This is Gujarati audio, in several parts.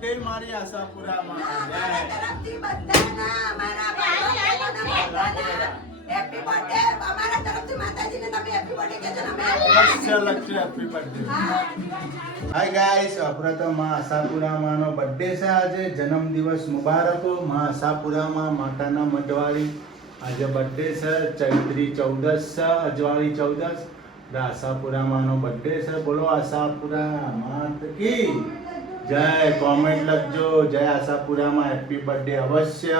બર્થડે મારી આશાપુરામાં અમારા તરફથી બધાના અમારા બધાના હેપી બર્થડે અમારા તરફથી માતાજીને તમે હેપી બર્થડે કહેજો ને અમે અવશ્ય લખશે હેપી બર્થડે હાય ગાઈસ આપણે તો માં આશાપુરામાંનો બર્થડે છે આજે જન્મદિવસ મુબારક હો માં આશાપુરામાં માતાના મઢવાળી આજે બર્થડે છે ચૈત્રી 14 છે અજવાળી 14 આશાપુરામાંનો બર્થડે છે બોલો આશાપુરા માત કી જય કોમેન્ટ લખજો જય આશાપુરામાં હેપી બર્થડે અવશ્ય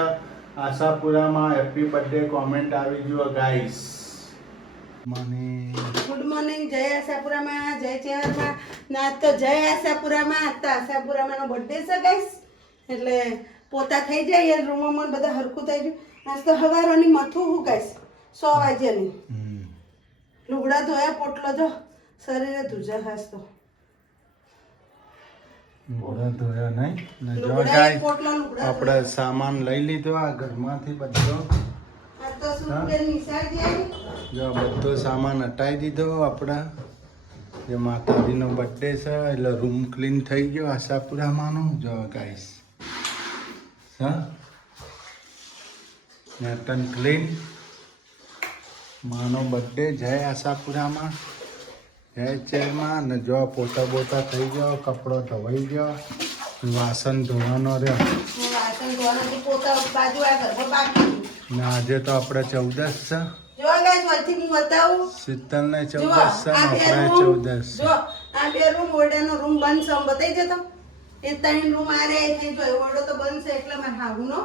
આશાપુરામાં હેપી બર્થડે કોમેન્ટ આવી જુઓ ગાઈસ મને ગુડ મોર્નિંગ જય આશાપુરામાં જય ચેહરમાં ના તો જય આશાપુરામાં આજ તો આશાપુરામાંનો બર્થડે છે ગાઈસ એટલે પોતા થઈ જાય એ રૂમમાં બધા હરખું થઈ ગયું આજ તો હવારોની મથું હું ગાઈસ 100 વાગ્યાની લુગડા ધોયા પોટલો જો શરીરે ધુજા હાસ તો લુગડા ધોયા નહીં ને જો ગાઈસ આપણે સામાન લઈ લીધો આ ઘરમાંથી બધો આ તો સુપેર નિસાર જાય જો બધો સામાન હટાવી દીધો આપણા જે માતાજીનો બર્થડે છે એટલે રૂમ ક્લીન થઈ ગયો આશાપુરામાંનો જો ગાઈસ હા નેટન ક્લીન માનો બર્થડે જય આશાપુરામાં જય ચેરમાં ને જો પોતા બોતા થઈ ગયો કપડો ધોવાઈ ગયો વાસણ ધોવાનો રહ્યો વાસણ ધોવાનું પોતા બાજુ આ ઘરમાં બાકી ને આજે તો આપણે 14 છે જો ગાઈસ વળથી હું બતાવું શીતલ ને 14 છે ને આપણે 14 જો આ બે રૂમ ઓરડાનો રૂમ બંધ છે બતાઈ જતો એ ત્રણ રૂમ આ રે છે જો ઓરડો તો બંધ છે એટલે મારે હાગુનો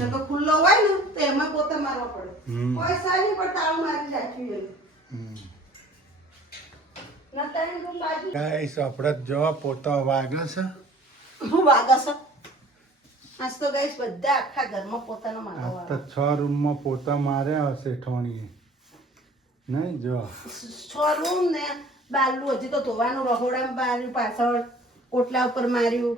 નકો ખુલ્લો હોય ને તો એમાં પોતા મારવા પડે કોઈ સારી પર તાળું મારી રાખી ના ત્રણ રૂમ બાજુ ગાઈસ આપણે જો પોતા વાગે છે હું વાગે છે આજ તો ગાઈસ બધા આખા ઘરમાં પોતાનો મારવા આ તો 6 રૂમમાં પોતા માર્યા હશે ઠોણીએ નહીં જો 6 રૂમ ને બારલું હજી તો ધોવાનું રહોડામાં માર્યું પાછળ ઓટલા ઉપર માર્યું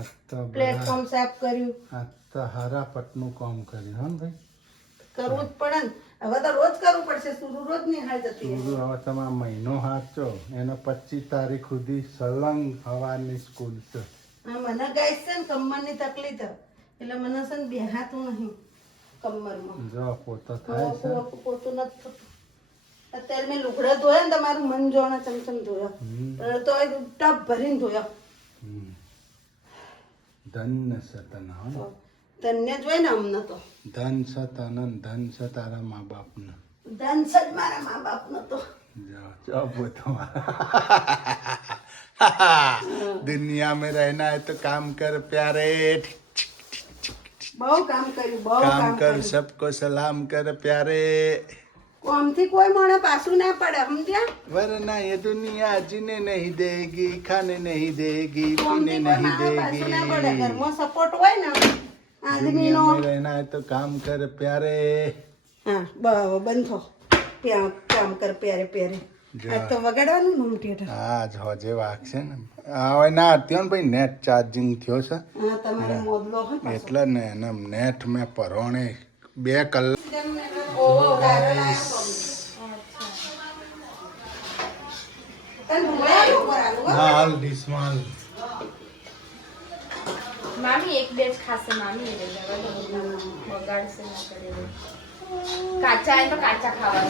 આ તો પ્લેટફોર્મ સાફ કર્યું આ તો હારા પટનું કામ કર્યું હા ને ભાઈ કરવું જ પડે ને હવે તો રોજ કરવું પડશે સુરુ રોજ નિહાળ જતી રહે. હવે તમારો મહિનો હાચો એનો 25 તારીખ સુધી સલંગ હવાની સ્કૂલ છે હા મને ગાઈસ છે ને કમરની તકલીફ એટલે મને છે ને બેહાતું નહીં કમરમાં જો પોતા થાય છે પોતું નથી થતું અત્યારે મેં લુગડા ધોયા ને તમારું મન જોણા ચમચમ ધોયા તો એ ટપ ભરીને ધોયા ધન છે તને હો ધન્ય જ હોય ને અમને તો ધન છે તને ધન છે તારા મા બાપને ધન છે જ મારા મા બાપ નો તો जो बोतो दुनिया में रहना है तो काम कर प्यारे બહુ કામ કર્યું બહુ काम कर सबको सलाम कर प्यारे કોમથી કોઈ મોણે પાછું ના પડે સમજ્યા वरना ये दुनिया जीने नहीं देगी खाने नहीं देगी पीने કોમથી કોઈ नहीं માણે પાછું ના પડે देगी ઘરમાં સપોર્ટ હોય ને આદમીનો दुनिया में रहना है तो काम कर प्यारे હા બંધ થો કામ કર પ્યારે પ્યારે આ તો વગાડવાનું ને થિયેટર આજ હોજે વાગશે ને હવે ના થયો ને ભાઈ નેટ ચાર્જિંગ થયો છે હા તમારે મોદલો હોય પાછો. એટલે ને એને નેટ મેં પરોણે 2 કલાક ઓહો ગારો લાયો તને ભૂલાયું ઉપર આલું હો. હાલ ડિસ્માલ મામી એક બે જ ખાશે મામી લઈ જવા દો બગાડશે ના કરે કાચા એ તો કાચા ખાવા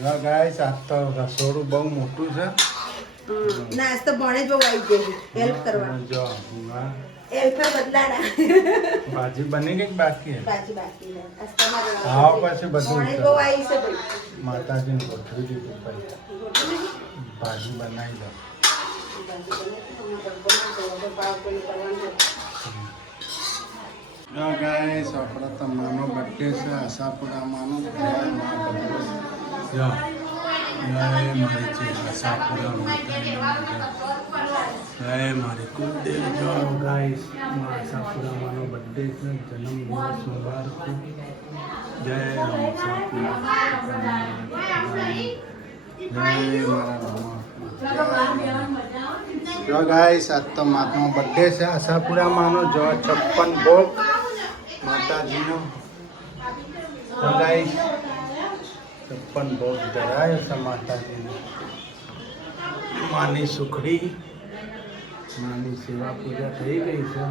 જો ગાઈસ આ તો રસોડું બહુ મોટું છે ના આજ તો ભણે જો આવી ગઈ હેલ્પ કરવા જો હેલ્પ બદલાડા ભાજી બની ગઈ કે બાકી બાજી બાકી છે. આજ તમારે હા પછી બધું ભણે જો આવી છે ભાઈ માતાજીને ગોઠવી દીધું ભાઈ ભાજી બનાવી દો જો ગાઈસ આપણો તો માનો બર્થડે છે આશાપુરામાંનો જય મા ભગવતી જો જય મારી છે આશાપુરા માતા જય મારી કુલદેવ જો ગાઈસ આશાપુરામાંનો બર્થડે છે જન્મદિવસ મુબારક જય આશાપુરા જો ગાઈસ આજ તો માતાનો બર્થડે છે આશાપુરામાંનો જો 56 ભોગ માતાજીનો જો ગાઈસ 56 ભોગ ધરાય છે માતાજીનો માની સુખડી માની સેવા પૂજા થઈ ગઈ છે.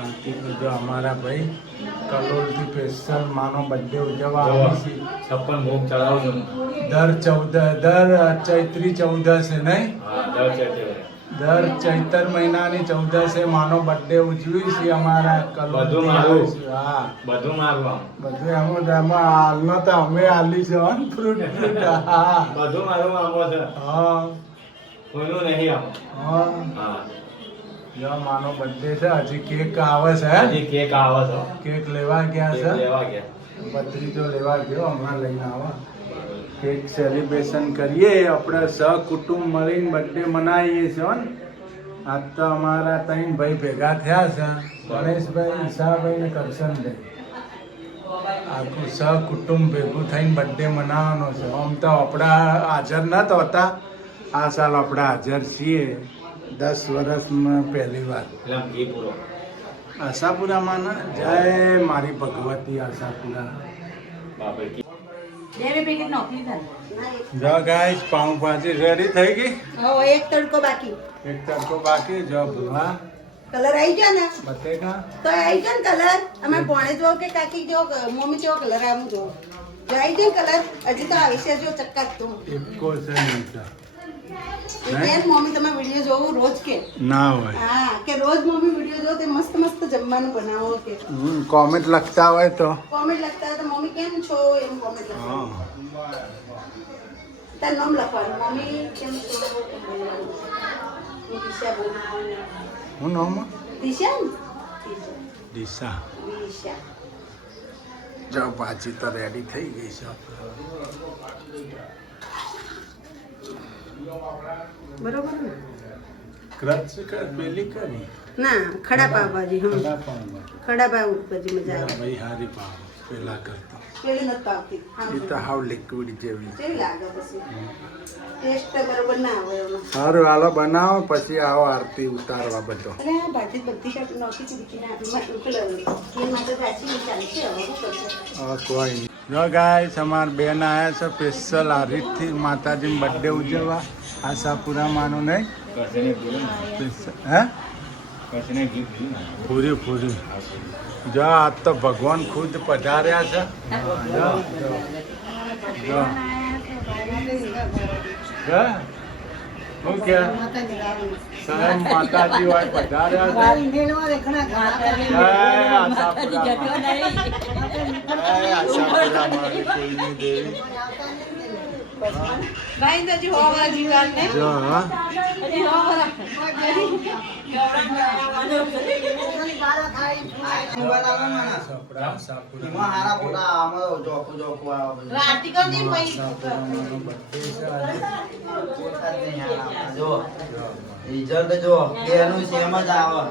આરતી પૂજા અમારા ભાઈ કલોલથી સ્પેશિયલ માનો બર્થડે ઉજવવા આવે છે. 56 ભોગ ચડાવજો. દર ચૈત્રી 14 નહીં, હા, દર ચૈત્રે. દર ચૈતર મહિનાની 14 માનો બર્થડે ઉજવી છે અમારા બધું મારું. હા બધું મારવા. બધું એમાં હાલનો તો અમે હાલી છે ફ્રૂટ હા બધું મારું આવો છે. હા કોઈનું નહીં આવો. હા હા. જો માનો બર્થડે છે. હજી કેક આવે છે હે? હજી કેક આવે છે. કેક લેવા ગયા કેક છે. લેવા ગયા. ભત્રીજો લેવા ગયો, હમણાં લઈને આવા. કેક સેલિબ્રેશન કરીએ આપણે સહકુટુંબ મળીને બર્થડે મનાવીએ છીએ ને. આજ તો અમારા 3 ભાઈ ભેગા થયા છે, ગણેશભાઈ, ઈશાભાઈ ને કરશનભાઈ. આખું સહકુટુંબ ભેગું થઈને બર્થડે મનાવવાનો છે. આમ તો આપણા હાજર નહોતા હોતા, આ સાલ આપણે હાજર છીએ 10 વર્ષમાં પહેલી વાર. એટલે આમ ઘી પૂરો. આશાપુરામાં ને જય મારી ભગવતી આશાપુરા. બાપરે ઘી. જો ગાઈસ પાઉંભાજી રેડી થઈ ગઈ. હવે એક તડકો બાકી. એક તડકો બાકી. જો ભૂવા કલર આવી ગયો ને બટેકા તો આવી ગયો ને કલર. અમે ભણે જો કે કાકી જો મમ્મી જો કલર આવું જો જો આવી ગયો કલર. હજી તો આવી છે જો ચક્કા તું એકો છે નહીં તો. કેમ મમ્મી તમે વિડીયો જોવો રોજ કે ના હોય. હા કે રોજ મમ્મી વિડીયો જો તે મસ્ત મસ્ત જમવાનું બનાવો કે કોમેન્ટ લખતા હોય તો કોમેન્ટ લખતા હોય તો મમ્મી કેમ છો એમ કોમેન્ટ લખો. હા તારું નામ લખવાનું મમ્મી કેમ છો હું દિશા બોલું. હું નામ દિશા ને? દિશા. દિશા. જો ભાજી તો રેડી થઈ ગઈ છે. બરોબર ને? ક્રચ પેલી કરી ના ખડા પાવભાજી હા ખડા પાઉંભાજી. ખડા પાવભાજી મજા આવે. ભાઈ હારી પાવ પેલા કરતા. પેલી નથી પાવતી. એ તો હાવ લિક્વિડ જેવી. કેવી લાગે પછી ટેસ્ટ તો બરોબર ના આવે એનો. સારું હાલો બનાવો પછી આવો આરતી ઉતારવા બધો. અરે આ ભાજી બધી કાપ નોકી ચીકી આપી માં ઉકળે એ માટે સાચી ચાલશે હવે શું કરશે. કોઈ નહીં. જો ગાઈસ અમાર બેન આવ્યા છે સ્પેશિયલ હારીજથી માતાજીનો બર્થડે ઉજવવા. આશાપુરામાંનો નહીં કશેને ભૂલું ને. હે કશેને ઘી ભૂલું ને. પૂરી પૂરી. જો આજ તો ભગવાન ખુદ પધાર્યા છે. જો જો જો જો શું કે સ્વયં માતાજી હોય પધાર્યા છે. જય આશાપુરામાં. જય આશાપુરામાં કોઈની દેવી. ભાઈ તો જી હોવા જીવાન ને જો હા હજી હોવા રિઝલ્ટ જો એનું સેમ જ આવે.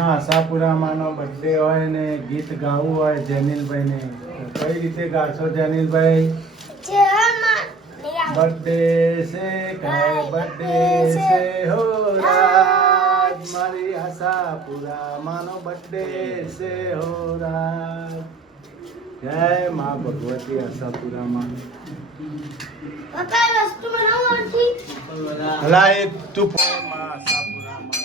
આશાપુરામાંનો બર્થડે હોય ને ગીત ગાવું હોય જેનિલભાઈને તો કઈ રીતે ગાશો જેનિલભાઈ? બર્થડે છે કાય બર્થડે છે હો રાજ મારી આશાપુરામાંનો બર્થડે છે હો રાજ. જય મા ભગવતી આશાપુરામાં. હલા એ તું માં આશાપુરામાં.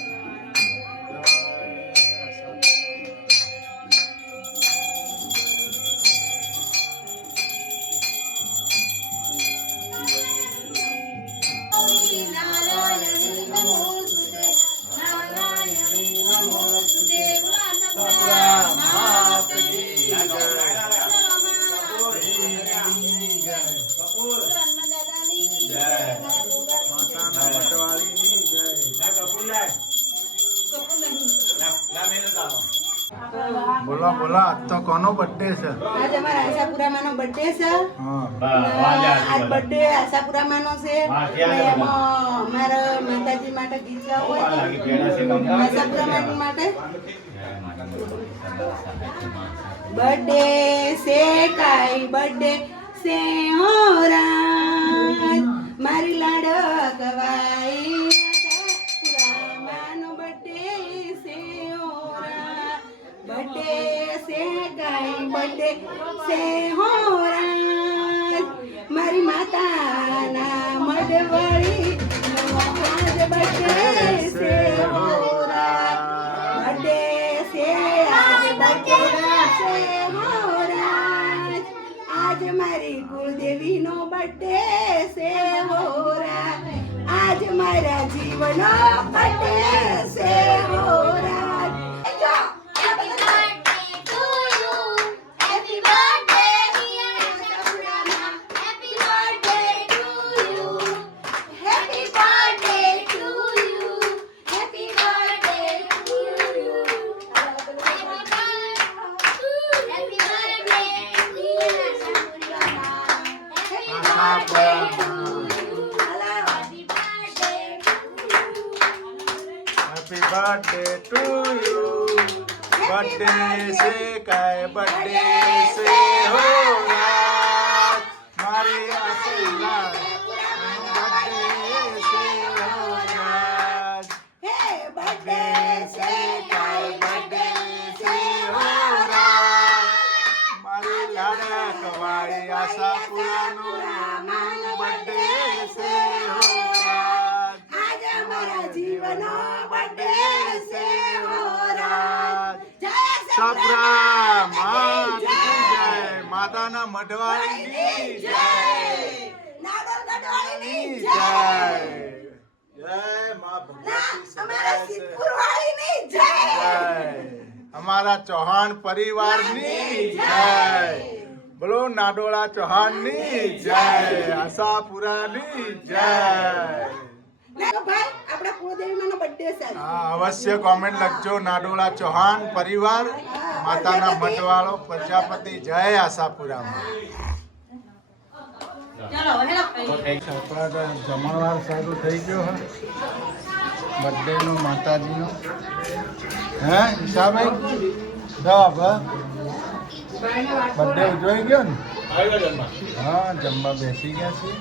બોલો બોલો આજ તો કોનો બર્થડે છે? આજે અમારા આશાપુરામાંનો બર્થડે છે. હા આજ બર્થડે આશાપુરામાંનો છે. એમાં અમારા માતાજી માટે ગીત ગાવું હોય આશાપુરામાં માટે. બર્થડે છે કાઈ બર્થડે છે હો રાજ મારી લાડકવાઈ આશાપુરામાંનો બર્થડે છે હો રાજ. બર્થડે છે કાંઈ બર્થડે છે હો રાજ મારી માતાના મઢવાળી આજ બર્થડે છે હો રાજ બર્થડે છે આજ બર્થડે છે હો રાજ આજ મારી કુળદેવીનો બર્થડે છે હો રાજ આજ મારા જીવનો બર્થડે છે હો રાજ Happy birthday to you. Happy birthday, dear Asapurama. Happy birthday to you. Happy birthday to you. Happy birthday to you. Happy birthday, dear Asapurama. Happy birthday to you. Happy birthday to you. Happy birthday to you birthday છે કાંઈ બર્થડે છે હો રાજ મારી આશીર્વાદ બર્થડે છે હો રાજ હે બર્થડે છે કાંઈ બર્થડે છે હો રાજ મારી લાડક વાળી આશાપુરાનું બર્થડે છે હો રાજ આજ અમારા જીવનો બર્થડે છે હો રાજ જય સાપુરા માં કી જય માતાના મઢવાળીની જય નાગર ગઢવાળીની ની જય જય માં ભગવતી અમારા સદા છે. સિદ્ધપુરવાળીની જય જય અમારા ચૌહાણ પરિવારની જય બોલો નાડોળા ચૌહાણની જય આશાપુરાની જય ને ભાઈ આપણા કુળદેવીમાંનો બર્થડે છે આજે. હા અવશ્ય કોમેન્ટ લખજો નાડોળા ચૌહાણ પરિવાર માતાના મઢવાળો પ્રજાપતિ જય આશાપુરામાં આપણા જમણવાર સારું થઈ ગયો હે બર્થડેનો માતાજીનો હે ઈશાભાઈ જવાબ બર્થડે ઉજવાઈ ગયો ને હા જમવા બેસી ગયા છીએ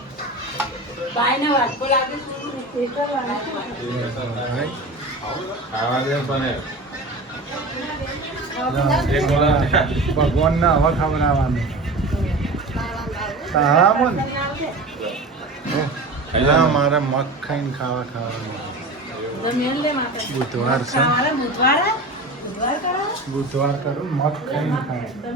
ખાવા દે બને ભગવાનને હવે ખવડાવવાનું તારામાં ને મારે મગ ખાઈને ખાવાનું બુધવાર છે બુધવાર કરું મગ ખાઈને ખાવાનું